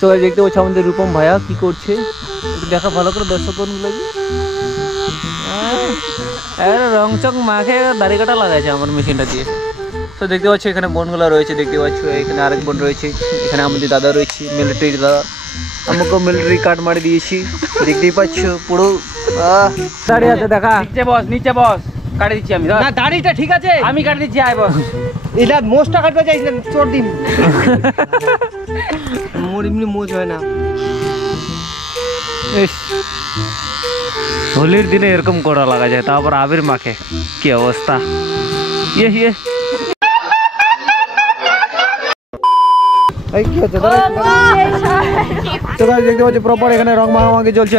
তো দেখতে পাচ্ছ আমাদের রূপম ভাইয়া কি করছে, একটু দেখা ভালো করে দর্শক লাগে। রং চক মাখে দাড়ি কাটা লাগাইছে আমার মেশিনটা দিয়ে। তো দেখতে পাচ্ছ এখানে বোনগুলো রয়েছে, দেখতে পাচ্ছ এখানে আরেক বোন রয়েছে, এখানে আমাদের দাদা রয়েছে মিলিটারি দাদা, আমাকেও মিলিটারি কার্ড মারি দিয়েছি দেখতেই পাচ্ছ পুরো দাঁড়িয়ে আছে। দেখা নিচে বস কাটি দিচ্ছি আমি। না দাড়িটা ঠিক আছে, আমি কাটি দিচ্ছি। আয় বস, এটা মোজটা কাটতে চাইছিলেন চোর দিন মোর এমনি মোজ হয় না। হোলির দিনে এরকম করা লাগা যায়, তারপর আবির মাখে, কি অবস্থা। ইয়ে ইয়ে কি হচ্ছে দেখতে পাচ্ছি প্রপার এখানে রং মাখামাখি চলছে।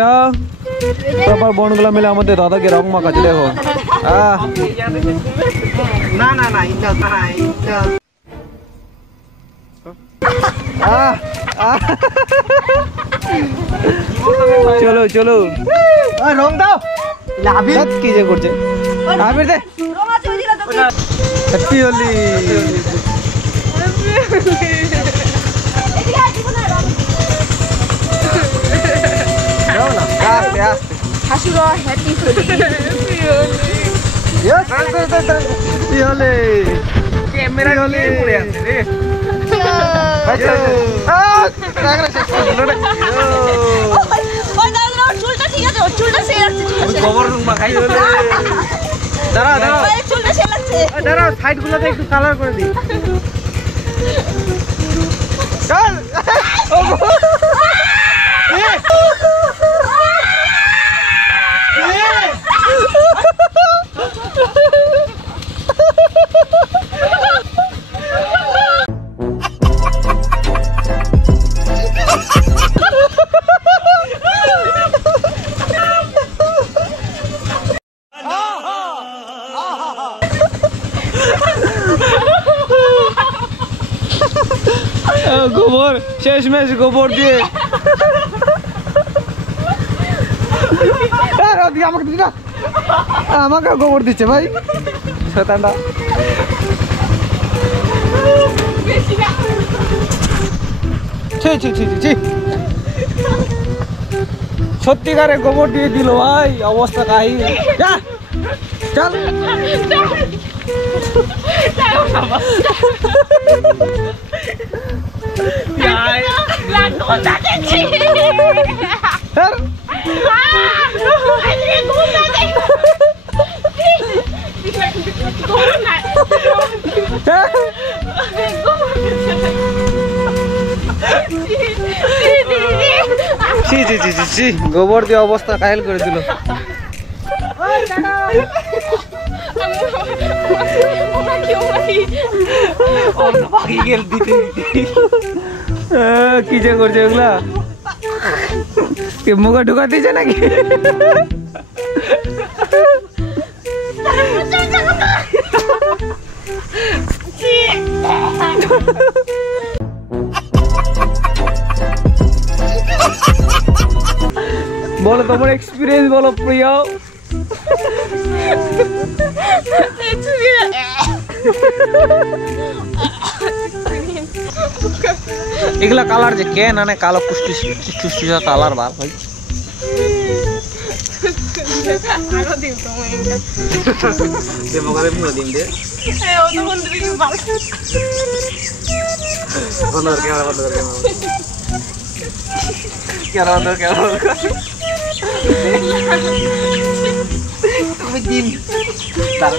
প্রপার বোনগুলো মিলে আমাদের দাদাকে রং মাখাচ্ছে দেখো। না না না চলো চলো রং দাও। কি যে করছে আবির দে হ্যাপি হোলি। দাঁড়াও সাইড গুলোতে একটু কালার করে দিই। চল গোবর শেষমেশ গোবর দিয়ে আমাকে গোবর দিচ্ছে ভাই শয়তানটা। সত্যিকারে গোবর দিয়ে দিল ভাই, অবস্থা কাহি। চল গোবর দিয়ে অবস্থা কাহিল করে দিল। কি যে করছে ওগুলা, মুখে ঢুকা দিয়েছে নাকি? বলো তোমার এক্সপিরিয়েন্স বলো প্রিয়। এগুলা কালার যে কে না কালো কুষ্টি কুষ্টি কালার বার ভাই। তুমি দিন তার